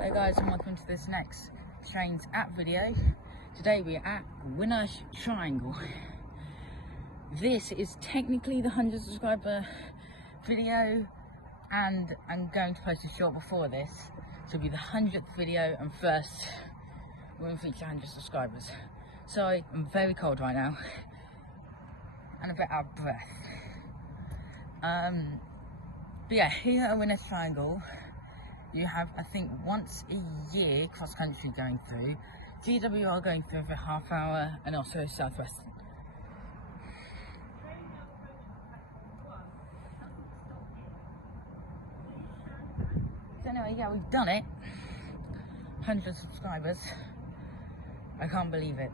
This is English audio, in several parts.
Hello guys, and welcome to this next Trains app video. Today we are at Winnersh Triangle. This is technically the 100 subscriber video, and I'm going to post a short before this. So it'll be the 100th video and first when we reach 100 subscribers. So I'm very cold right now and a bit out of breath. But yeah, here at Winnersh Triangle, you have, I think, once a year cross country going through, GWR going through every half hour, and also Southwestern. So anyway, yeah, we've done it. 100 subscribers. I can't believe it.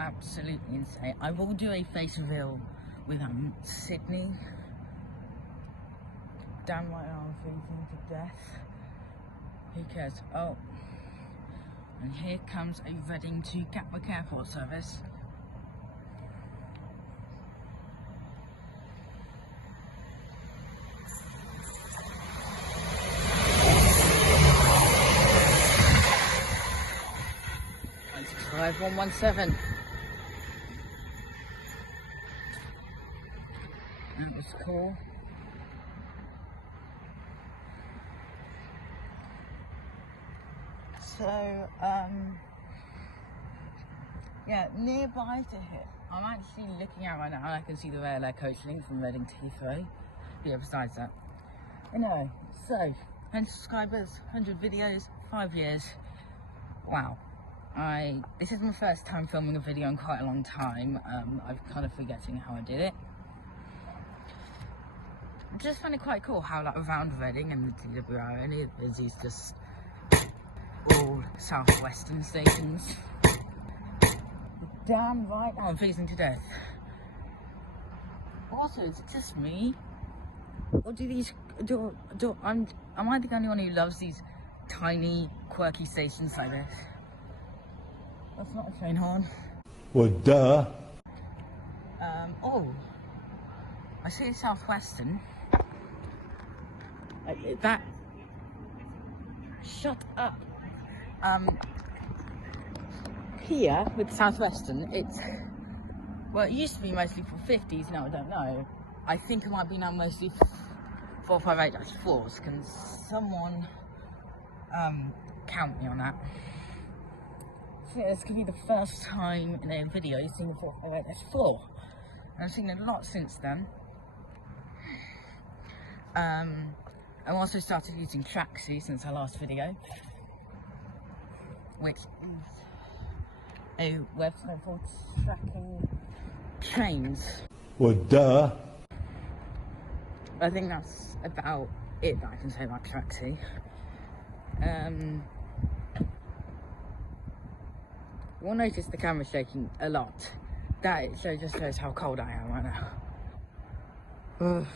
Absolutely insane. I will do a face reveal with Sydney. Damn right now I'm freezing to death. Who cares? Oh, and here comes a Reading to Gatwick Airport service. Five 117. That was cool. So, yeah, nearby to here, I'm actually looking out right now and I can see the Rail Air coach link from Reading to Heathrow. Yeah, besides that. Anyway, so, 100 subscribers, 100 videos, 5 years. Wow. This is my first time filming a video in quite a long time. I'm kind of forgetting how I did it. I just find it quite cool how, like, around Reading and the DWR area, there's these just all Southwestern stations. Damn right now I'm freezing to death. Also, is it just me? Or am I the only one who loves these tiny, quirky stations like this? That's not a train horn. Well, duh. Oh, I see Southwestern. That. Shut up. Here with Southwestern, well, it used to be mostly for 50s. Now I don't know. I think it might be now mostly 458-4s. Can someone count me on that? So this could be the first time in a video you've seen the 458-4. I've seen it a lot since then. I've also started using Traxi since our last video, which is a website for tracking trains. Well, duh. I think that's about it that I can say about Traxi. You'll notice the camera's shaking a lot. That just shows how cold I am right now.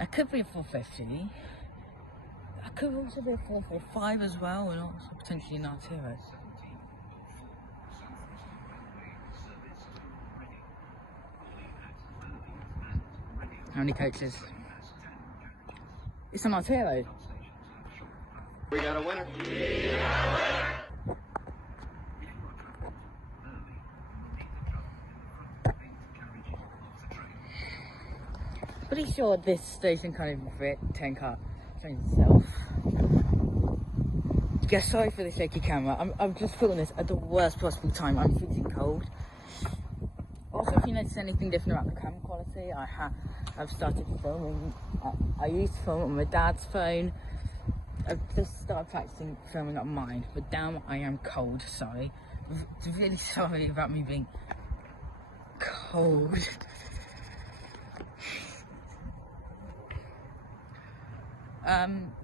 I could be a 450. I could also be a 445 as well, and also potentially an Arteros. How many coaches? It's an Artero. We got a winner. Pretty sure this station can't even fit 10 car train itself. Yeah, sorry for the shaky camera. I'm just filming this at the worst possible time. I'm freezing cold. Also, if you notice anything different about the camera quality, I've started filming. I used to film on my dad's phone. I've just started practicing filming on mine. But damn, I am cold. Sorry. Really sorry about me being cold.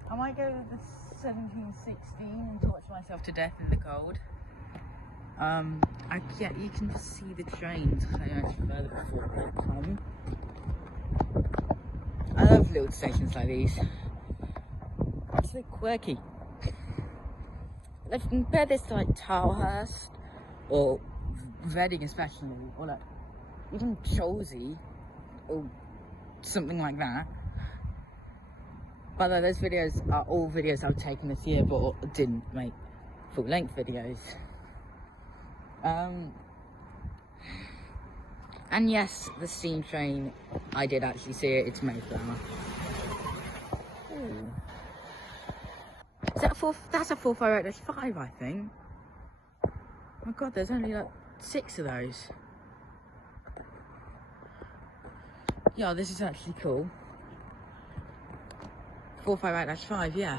I might go to the 1716 and torch myself to death in the cold. Yeah, you can just see the trains so much further before they come. I love little stations like these. It's so quirky. Let's compare this to like Towerhurst or Reading especially, or like even Chelsea or something like that. By the way, those videos are all videos I've taken this year, but didn't make full-length videos. And yes, the steam train, I did actually see it. It's Mayflower. Ooh. Is that that's a 458-5, I think. Oh my god, there's only like 6 of those. Yeah, this is actually cool. 458-5, yeah.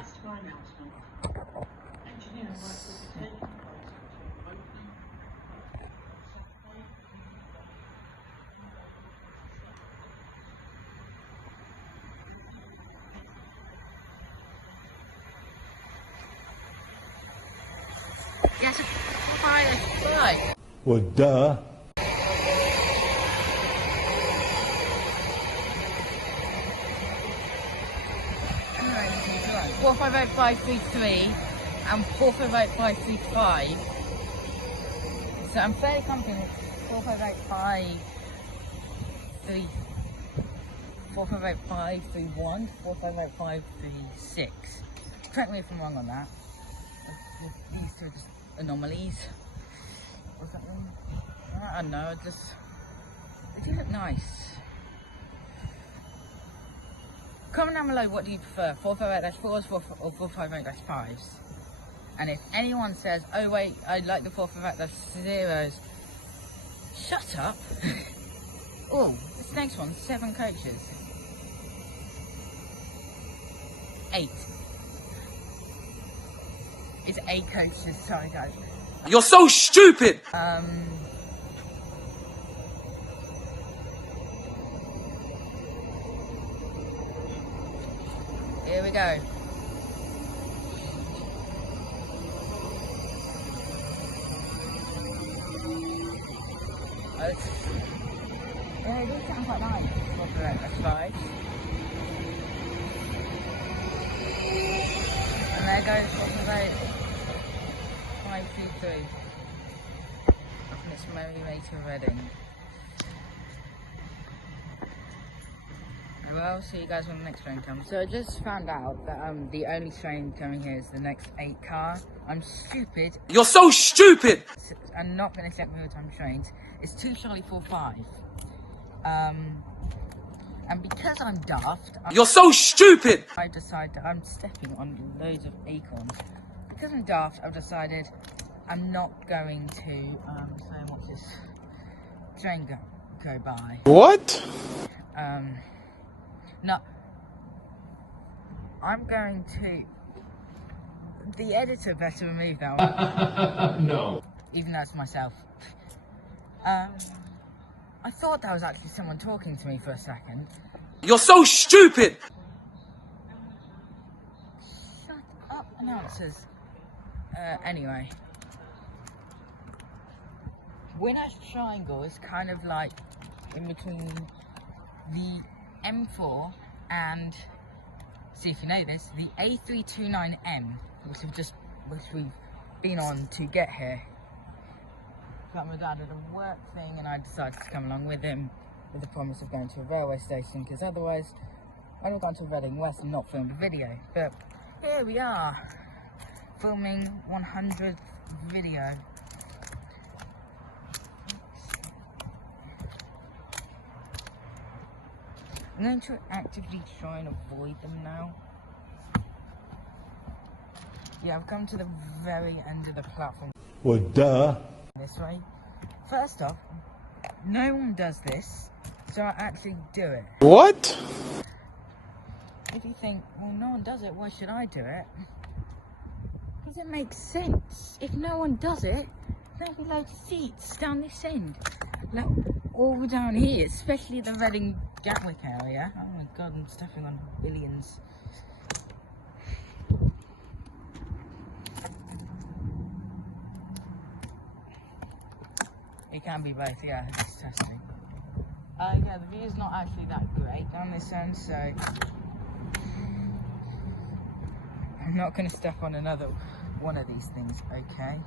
Yes, 458-5. Well, duh. 458-533 and 458-535. So I'm fairly confident 458-531, 458-536. Correct me if I'm wrong on that. These two are just anomalies. What's that mean? I don't know, they do look nice. Comment down below, what do you prefer, 458-4s or 458-5s? And if anyone says, oh wait, I like the 458-0s, shut up. Oh, this next one, 7 coaches. 8. It's 8 coaches, sorry guys. You're so stupid! Here we go. Yeah, these sound quite nice. That's 5. And there goes 523. Up in its merry way to Reading. Well, see you guys when the next train comes. So I just found out that the only train coming here is the next 8 car. I'm stupid. You're so stupid! I'm not going to accept real-time trains. It's 2 Charlie 45. And because I'm daft... You're so stupid! I decided I'm stepping on loads of acorns. Because I'm daft, I've decided I'm not going to say watch this train go by. What? No, I'm going to. The editor better remove that one. No. Even though it's myself. I thought that was actually someone talking to me for a second. You're so stupid! Shut up, announcers. Anyway. Winnersh Triangle is kind of like in between the M4 and, see if you know this, the A329M, which we've been on to get here. Got my dad at a work thing and I decided to come along with him with the promise of going to a railway station, because otherwise I'd have gone to Reading West and not filmed a video. But here we are, filming 100th video. I'm going to actively try and avoid them now. Yeah, I've come to the very end of the platform. Well, duh. This way. First off, no one does this, so I actually do it. What? If you think, well, no one does it, why should I do it? Because it makes sense. If no one does it, there'll be loads of seats down this end. Like, all down here, especially the Reading Gatwick area. Oh my god, I'm stepping on billions. It can be both, yeah, it's testing. Yeah, the view's not actually that great down this end, so I'm not going to step on another one of these things, okay?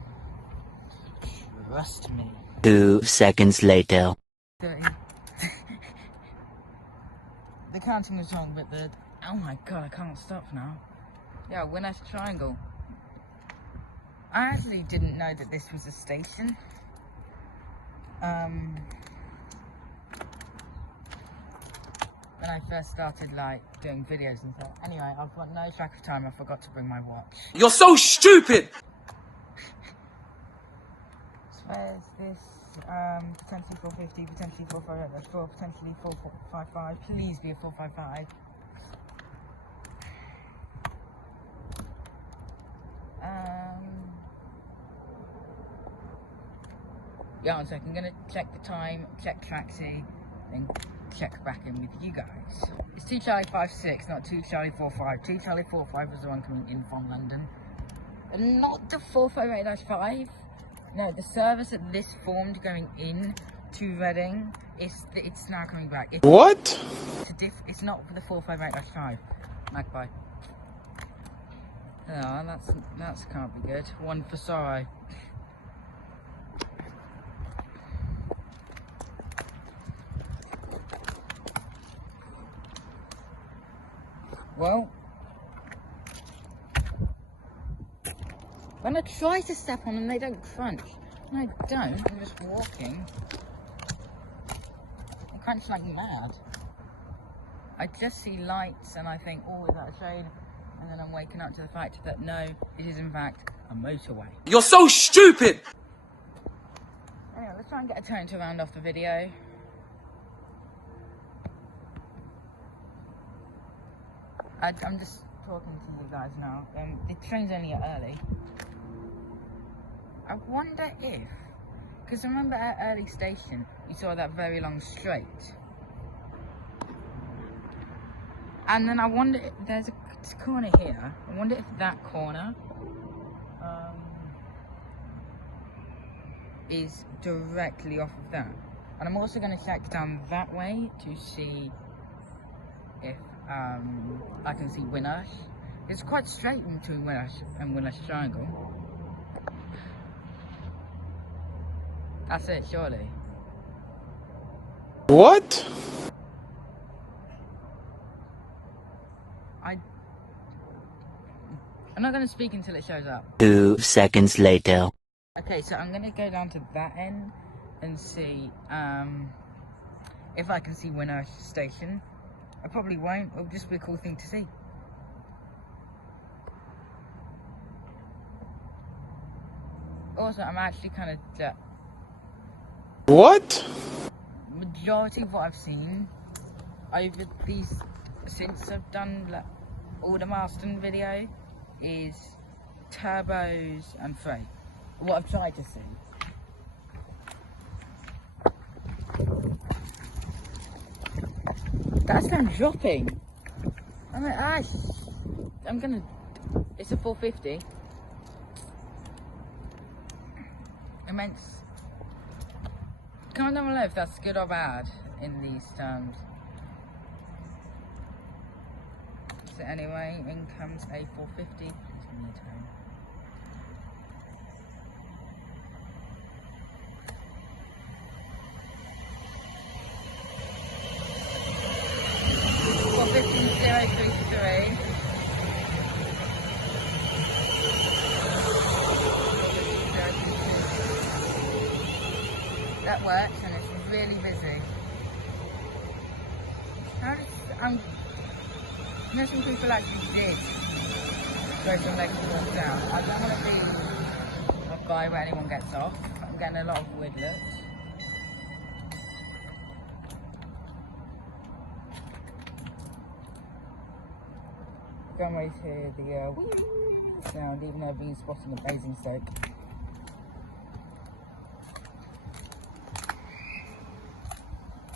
Trust me. 2 seconds later. 30. The counting was wrong, but the Oh my god, I can't stop now. Yeah, Winnersh Triangle. I actually didn't know that this was a station. When I first started like doing videos and stuff. Anyway, I've got no track of time. I forgot to bring my watch. You're so stupid! So where's this? Potentially 450, potentially 454, potentially 455. Please be a 455. Yeah, one second. I'm gonna check the time, check taxi, then check back in with you guys. It's 2 Charlie 56, not 2 Charlie 45. 2 Charlie 45 was the one coming in from London. And not the 458-5. No, the service that this formed going in to Reading, it's now coming back. What? It's not for the 458-5. Magpie. Oh, that's can't be good. One for sorrow. Well, when I try to step on them, they don't crunch. When I don't, I'm just walking. I crunch like mad. I just see lights and I think, oh, is that a train? And then I'm waking up to the fact that no, it is in fact a motorway. You're so stupid! Anyway, let's try and get a turn to round off the video. I'm just talking to you guys now. The train's only early. I wonder if, because remember at Early Station, you saw that very long straight. And then I wonder if there's a corner here. I wonder if that corner is directly off of that. And I'm also going to check down that way to see if I can see Winnersh. It's quite straight between Winnersh and Winnersh Triangle. That's it, surely. What? I'm not going to speak until it shows up. 2 seconds later. Okay, so I'm going to go down to that end and see if I can see Winnersh Station. I probably won't. It'll just be a cool thing to see. Also, I'm actually kind of What? majority of what I've seen over these since I've done like, all the Marston video is turbos and freight. What I've tried to see. That's them dropping. I'm like, it's a 450. Immense. Comment down below if that's good or bad in these terms. So anyway, in comes a 450. Continue time. That works and it's really busy. You know, some people actually did go from legs to walk down. I don't want to be a guy where anyone gets off. I'm getting a lot of weird looks. Going right to the woo sound, even though I've been spotting a Basingstoke.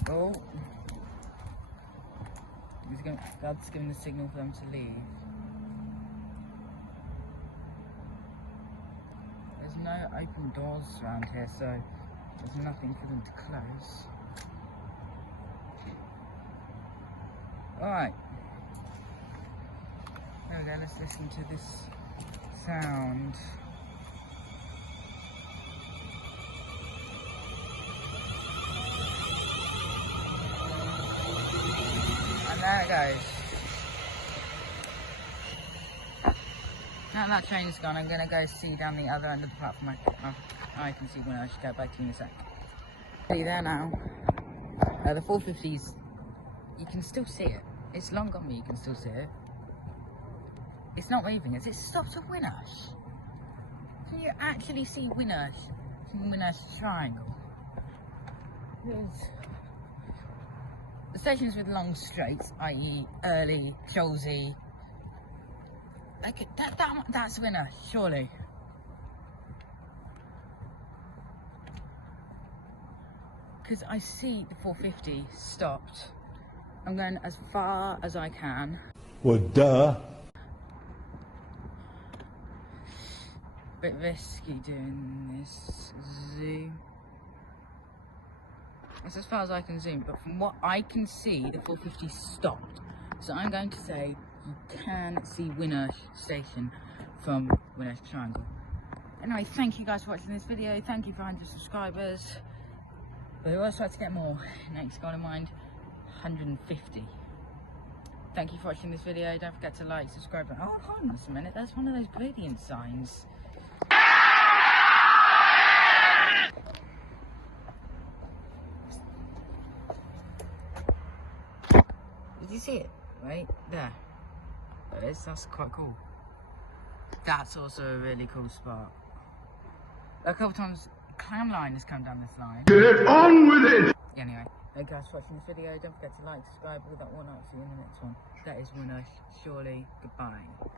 Oh, God's giving the signal for them to leave. There's no open doors around here, so there's nothing for them to close. Alright. There we go, let's listen to this sound. And there it goes. Now that train's gone, I'm going to go see down the other end of the platform. I can see when I should get back to you in a sec. See there now. The 450s, you can still see it. It's long gone, but you can still see it. It's not moving as it stops at Winnersh. Can you actually see Winnersh from Winnersh Triangle? The stations with long straights, i.e. Early, Cholsey, that's Winnersh, surely. Because I see the 450 stopped. I'm going as far as I can. Well, duh. Bit risky doing this zoom. It's as far as I can zoom, but from what I can see, the 450 stopped. So I'm going to say you can see Winnersh Station from Winnersh Triangle. Anyway, thank you guys for watching this video. Thank you for 100 subscribers. But we also like to get more. Next goal in mind, 150. Thank you for watching this video. Don't forget to like, subscribe. Oh, hold on a minute. That's one of those gradient signs. Did you see it? Right there. There it is. That's quite cool. That's also a really cool spot. A couple times, clam line has come down this line. Get on with it! Anyway, thank you guys for watching this video. Don't forget to like, subscribe, all that one. I'll see you in the next one. That is Winnersh. Surely, goodbye.